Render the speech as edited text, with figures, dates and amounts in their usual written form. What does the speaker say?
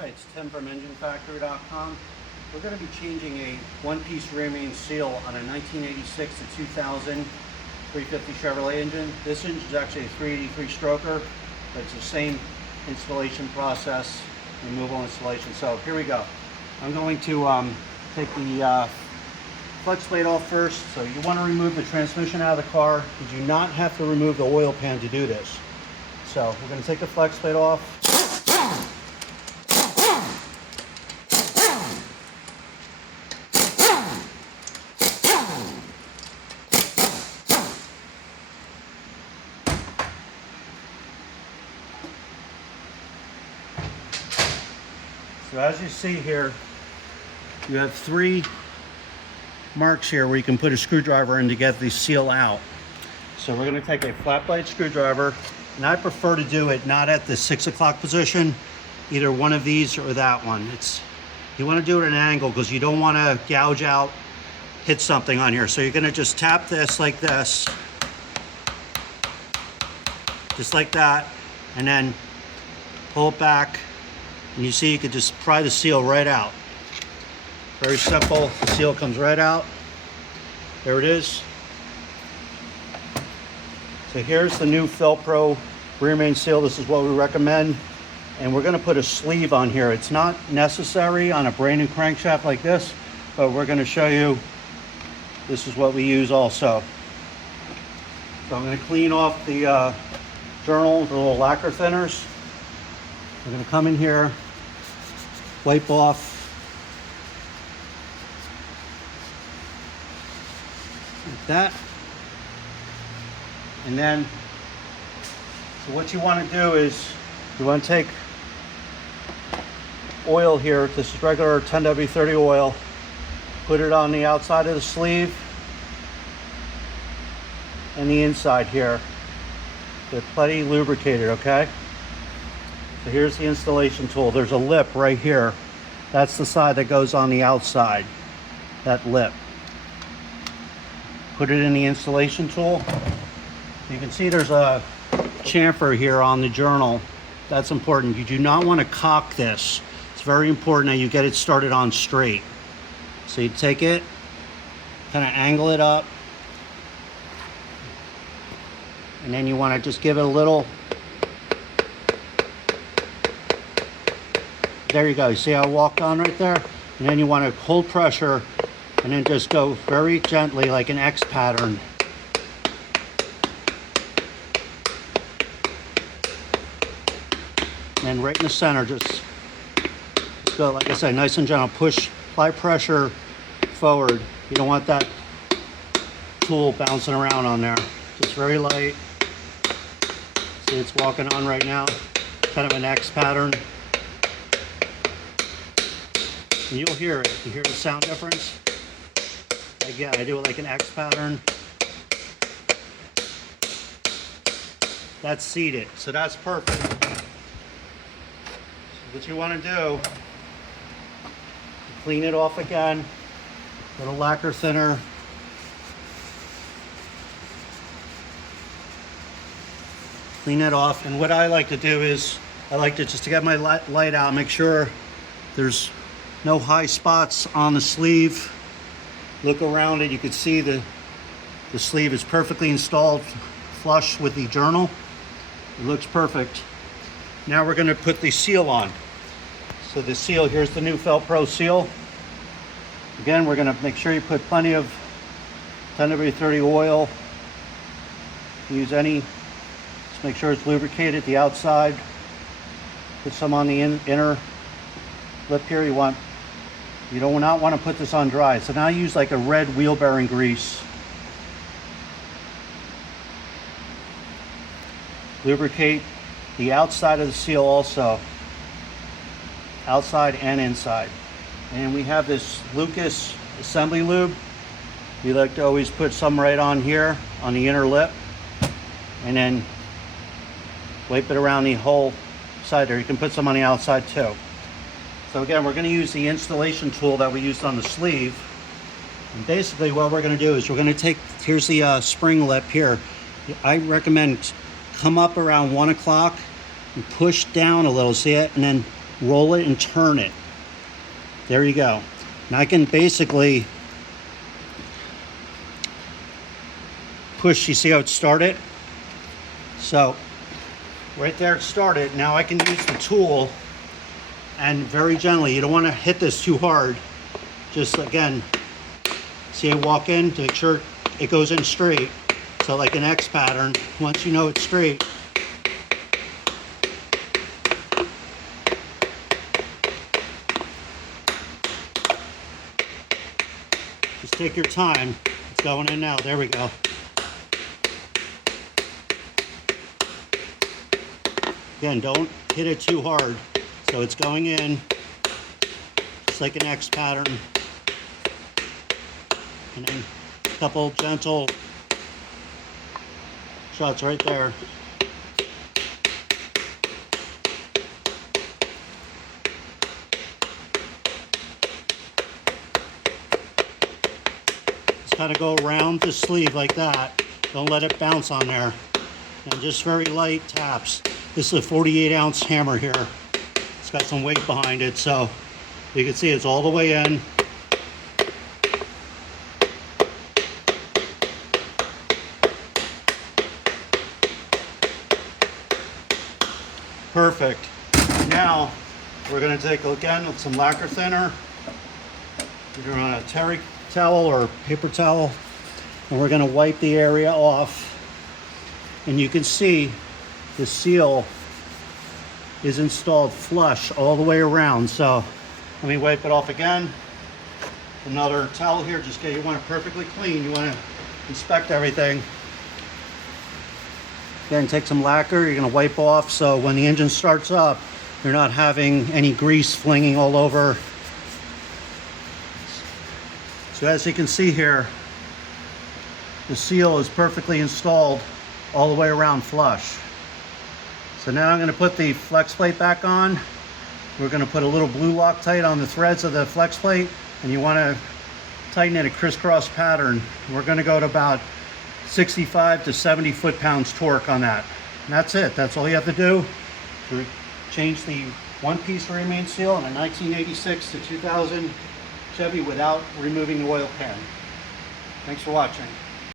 Hi, it's Tim from EngineFactory.com. We're going to be changing a one-piece rear main seal on a 1986 to 2000 350 Chevrolet engine. This engine is actually a 383 stroker, but it's the same installation process, removal installation. So here we go. I'm going to take the flex plate off first. So you want to remove the transmission out of the car. You do not have to remove the oil pan to do this. So we're going to take the flex plate off. So as you see here, you have three marks here where you can put a screwdriver in to get the seal out. So we're going to take a flat blade screwdriver, and I prefer to do it not at the 6 o'clock position, either one of these or that one. You want to do it at an angle because you don't want to gouge out, hit something on here. So you're going to just tap this like this, just like that, and then pull it back. And you see you could just pry the seal right out. Very simple. The seal comes right out. There it is. So here's the new Felpro rear main seal. This is what we recommend. And we're going to put a sleeve on here. It's not necessary on a brand new crankshaft like this, but we're going to show you this is what we use also. So I'm going to clean off the journal, the little lacquer thinners. We're going to come in here, wipe off like that, and then so what you want to do is you want to take oil here. This is regular 10W30 oil. Put it on the outside of the sleeve and the inside here. They're plenty lubricated, okay? So here's the installation tool. There's a lip right here. That's the side that goes on the outside, that lip. Put it in the installation tool. You can see there's a chamfer here on the journal. That's important. You do not want to cock this. It's very important that you get it started on straight. So you take it, kind of angle it up, and then you want to just give it a little. There you go. You see how I walked on right there? And then you want to hold pressure and then just go very gently like an X pattern. And then right in the center, just go, like I said, nice and gentle. Apply pressure forward. You don't want that tool bouncing around on there. Just very light. See, it's walking on right now. Kind of an X pattern. And you'll hear it. You hear the sound difference? Again, I do it like an X pattern. That's seated, so that's perfect. So what you want to do, clean it off again. Little lacquer thinner. Clean it off. And what I like to do is, I like to just to get my light out, make sure there's no high spots on the sleeve. Look around it. You can see the sleeve is perfectly installed flush with the journal. It looks perfect. Now we're going to put the seal on. So the seal, here's the new Felpro seal. Again, we're going to make sure you put plenty of 10W30 oil. Use any, just make sure it's lubricated, the outside. Put some on the inner lip here. You do not want to put this on dry. So now I use like a red wheel bearing grease. Lubricate the outside of the seal also. Outside and inside. And we have this Lucas assembly lube. We like to always put some right on here on the inner lip. And then wipe it around the whole side there. You can put some on the outside too. So again, we're going to use the installation tool that we used on the sleeve. And basically what we're going to do is we're going to take, here's the spring lip here. I recommend come up around 1 o'clock and push down a little, see it? And then roll it and turn it. There you go. Now I can basically push, you see how it started? So right there it started. Now I can use the tool and very gently, you don't want to hit this too hard. Just again, see I walk in to make sure it goes in straight. So like an X pattern, once you know it's straight, just take your time. It's going in now. There we go. Again, don't hit it too hard. So it's going in, just like an X pattern. And then a couple gentle shots right there. Just kind of go around the sleeve like that. Don't let it bounce on there. And just very light taps. This is a 48 ounce hammer here. It's got some weight behind it, so you can see it's all the way in. Perfect. Now we're going to take again with some lacquer thinner. We're on a terry towel or paper towel, and we're going to wipe the area off. And you can see the seal is installed flush all the way around. So let me wipe it off again. Another towel here, just get, you want it perfectly clean. You want to inspect everything. Again, take some lacquer, you're going to wipe off so when the engine starts up, you're not having any grease flinging all over. So as you can see here, the seal is perfectly installed all the way around flush. So now I'm going to put the flex plate back on. We're going to put a little blue Loctite on the threads of the flex plate, and you want to tighten it a crisscross pattern. We're going to go to about 65 to 70 foot-pounds torque on that. And that's it. That's all you have to do to change the one-piece remain seal in a 1986 to 2000 Chevy without removing the oil pan. Thanks for watching.